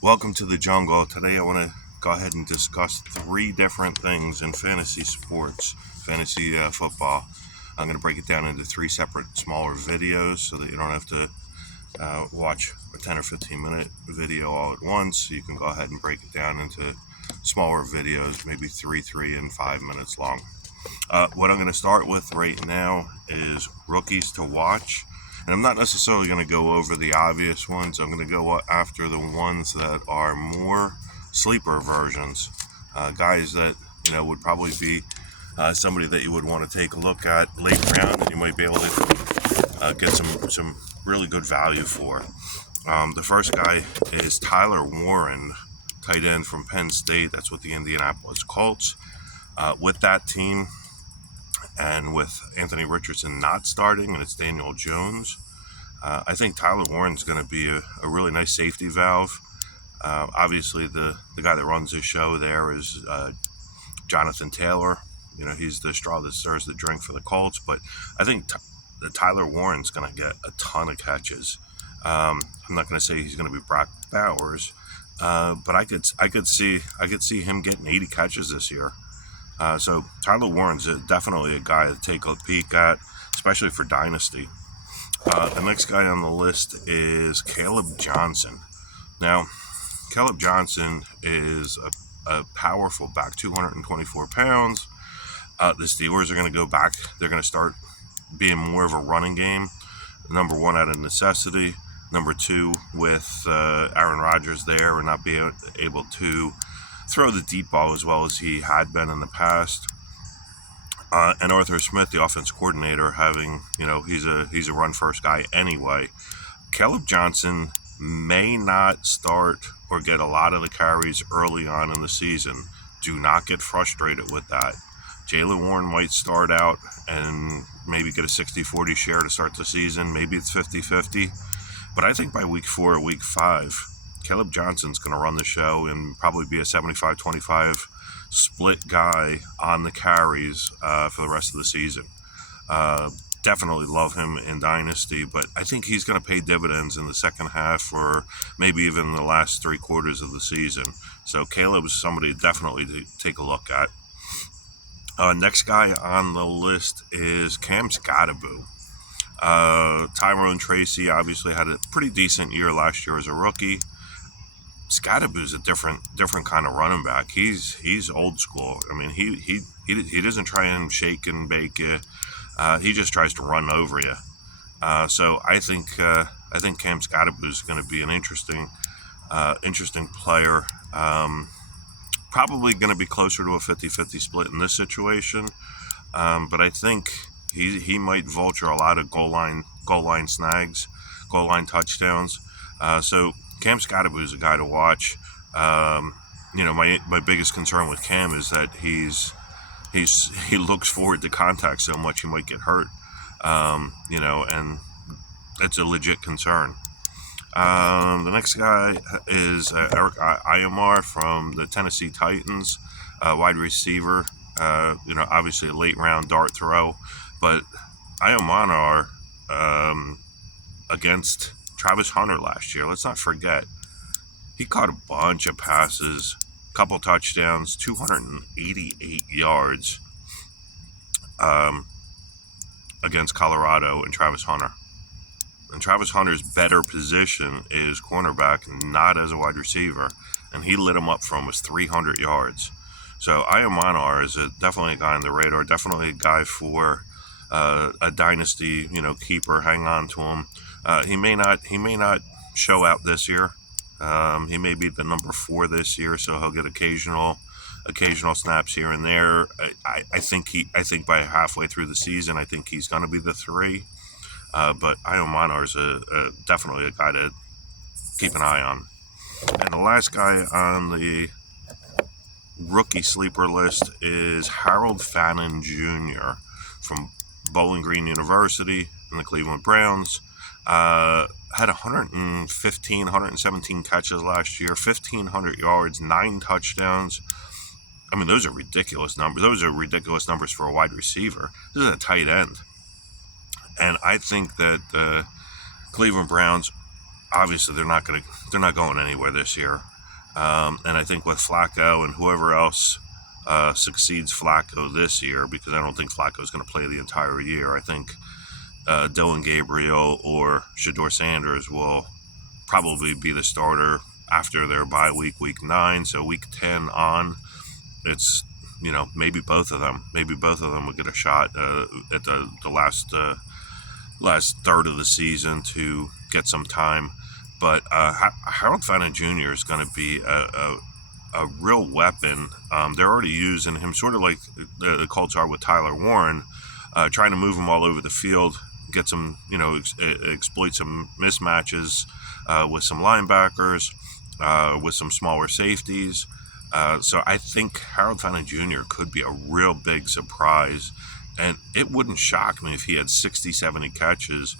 Welcome to the jungle. Today I want to go ahead and discuss three different things in fantasy sports, fantasy football. I'm going to break it down into three separate smaller videos so that you don't have to watch a 10 or 15 minute video all at once. So you can go ahead and break it down into smaller videos, maybe 3 and 5 minutes long. What I'm going to start with right now is rookies to watch. And I'm not necessarily going to go over the obvious ones. I'm going to go after the ones that are more sleeper versions. Guys that, would probably be somebody that you would want to take a look at late round, and you might be able to get some really good value for. The first guy is Tyler Warren, tight end from Penn State. That's what the Indianapolis Colts. With that team, and with Anthony Richardson not starting and it's Daniel Jones, I think Tyler Warren's going to be a really nice safety valve. Obviously, the guy that runs the show there is Jonathan Taylor. He's the straw that stirs the drink for the Colts, but I think Tyler Warren's going to get a ton of catches. I'm not going to say he's going to be Brock Bowers, but I could see him getting 80 catches this year. So Tyler Warren's definitely a guy to take a peek at, especially for Dynasty. The next guy on the list is Caleb Johnson. Now, Caleb Johnson is a powerful back, 224 pounds. The Steelers are going to go back. They're going to start being more of a running game. Number one, out of necessity. Number two, with Aaron Rodgers there and not being able to throw the deep ball as well as he had been in the past. And Arthur Smith, the offense coordinator, having, he's a run first guy anyway. Caleb Johnson may not start or get a lot of the carries early on in the season. Do not get frustrated with that. Jaylen Warren might start out and maybe get a 60-40 share to start the season. Maybe it's 50-50. But I think by week 4 or week 5, Caleb Johnson's going to run the show and probably be a 75-25 split guy on the carries for the rest of the season. Definitely love him in Dynasty, but I think he's going to pay dividends in the second half or maybe even the last 3 quarters of the season. So Caleb is somebody definitely to take a look at. Next guy on the list is Cam Scatterboo. Tyrone Tracy obviously had a pretty decent year last year as a rookie. Scatterboo's a different kind of running back. He's old school. I mean, he doesn't try and shake and bake you. He just tries to run over you. So I think Cam Scatterboo's going to be an interesting player. Probably going to be closer to a 50-50 split in this situation. But I think he might vulture a lot of goal line snags, goal line touchdowns. So Cam Scatterboo is a guy to watch. My biggest concern with Cam is that he looks forward to contact so much he might get hurt. And it's a legit concern. The next guy is Eric Ayamar from the Tennessee Titans, wide receiver. Obviously a late round dart throw, but Ayamar against Travis Hunter last year, let's not forget, he caught a bunch of passes, couple touchdowns, 288 yards against Colorado and Travis Hunter. And Travis Hunter's better position is cornerback, not as a wide receiver, and he lit him up for almost 300 yards. So Ayamanar is definitely a guy on the radar, definitely a guy for a dynasty, keeper. Hang on to him. He may not show out this year. He may be the number 4 this year, so he'll get occasional snaps here and there. I think by halfway through the season, I think he's going to be the 3. But Ayamanar is definitely a guy to keep an eye on. And the last guy on the rookie sleeper list is Harold Fannin Jr. from Bowling Green University and the Cleveland Browns. Had 117 catches last year, 1,500 yards, 9 touchdowns. I mean, those are ridiculous numbers. Those are ridiculous numbers for a wide receiver. This is a tight end. And I think that Cleveland Browns obviously they're not going anywhere this year. And I think with Flacco and whoever else succeeds Flacco this year, because I don't think Flacco is going to play the entire year. I think Dylan Gabriel or Shedeur Sanders will probably be the starter after their bye week, week 9. So week 10 on, it's, maybe both of them. Maybe both of them will get a shot at the last third of the season to get some time. But Harold Fannin Jr. is going to be a real weapon. They're already using him sort of like the Colts are with Tyler Warren, trying to move him all over the field, get some, exploit some mismatches with some linebackers, with some smaller safeties. So I think Harold Fannin Jr. could be a real big surprise. And it wouldn't shock me if he had 60, 70 catches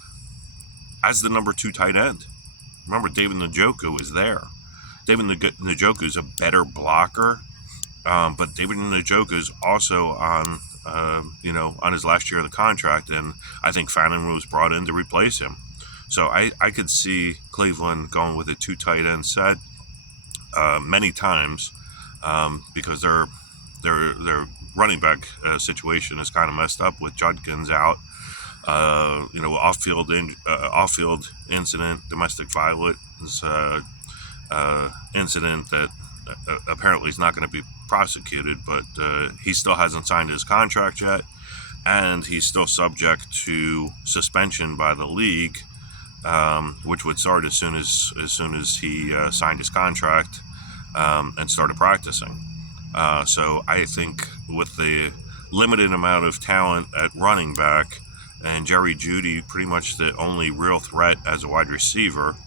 as the number 2 tight end. Remember, David Njoku is there. David Njoku is a better blocker, but David Njoku is also on his last year of the contract, and I think Fannin was brought in to replace him. So I could see Cleveland going with a 2 tight end set many times because their running back situation is kind of messed up with Judkins out. Off-field incident, domestic violence incident that apparently is not going to be prosecuted, but he still hasn't signed his contract yet, and he's still subject to suspension by the league, which would start as soon as he signed his contract and started practicing. So I think with the limited amount of talent at running back and Jerry Jeudy pretty much the only real threat as a wide receiver,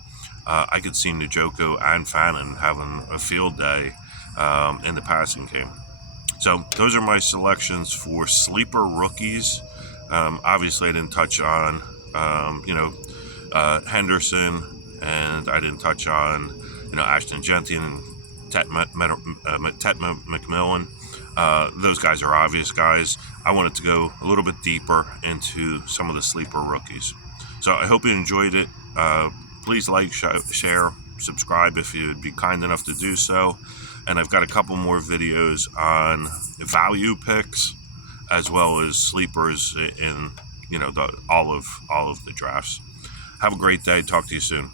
I could see Njoku and Fannin having a field day in the passing game. So those are my selections for sleeper rookies. Obviously, I didn't touch on Henderson, and I didn't touch on Ashton Genty and Tet McMillan. Those guys are obvious guys. I wanted to go a little bit deeper into some of the sleeper rookies. So I hope you enjoyed it. Please like, share, subscribe if you'd be kind enough to do so. And I've got a couple more videos on value picks as well as sleepers in all of the drafts. Have a great day. Talk to you soon.